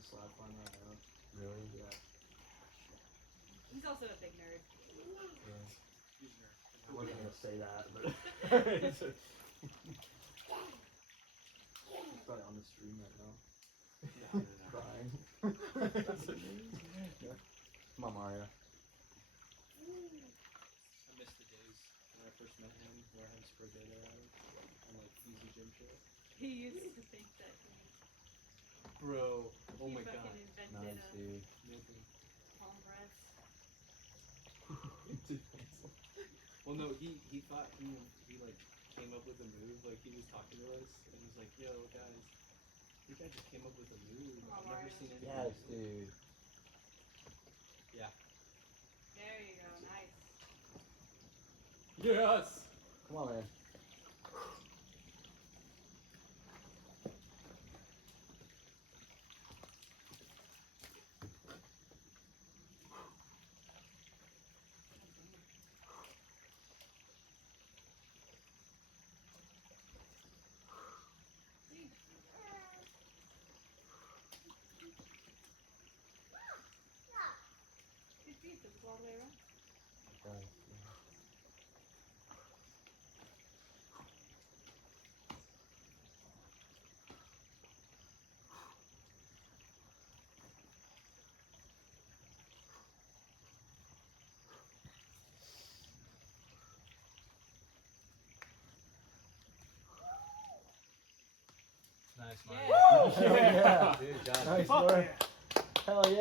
the slack line right now. Really? Yeah. He's also a big nerd. Yeah. He's a nerd. I wasn't gonna say that, but He's probably on the stream right now. no. Crying. Come on, Mario. I miss the days when I first met him, where I had spray data at him on like easy gym shit. He used to think that Bro, oh he my fucking god. invented Nice, dude. Amazing. palm breaths. Well, no, he thought he like came up with a move. Like he was talking to us and he was like, "Yo, guys, I think I just came up with a move. Come on, I've never Mario. seen anything." Yes, like this." dude. Yeah. There you go, nice. Yes. Come on, man. Good feet, does it go all the way around? Guys, Nice, Yeah. Hell yeah. Dude, Nice work. Hell yeah.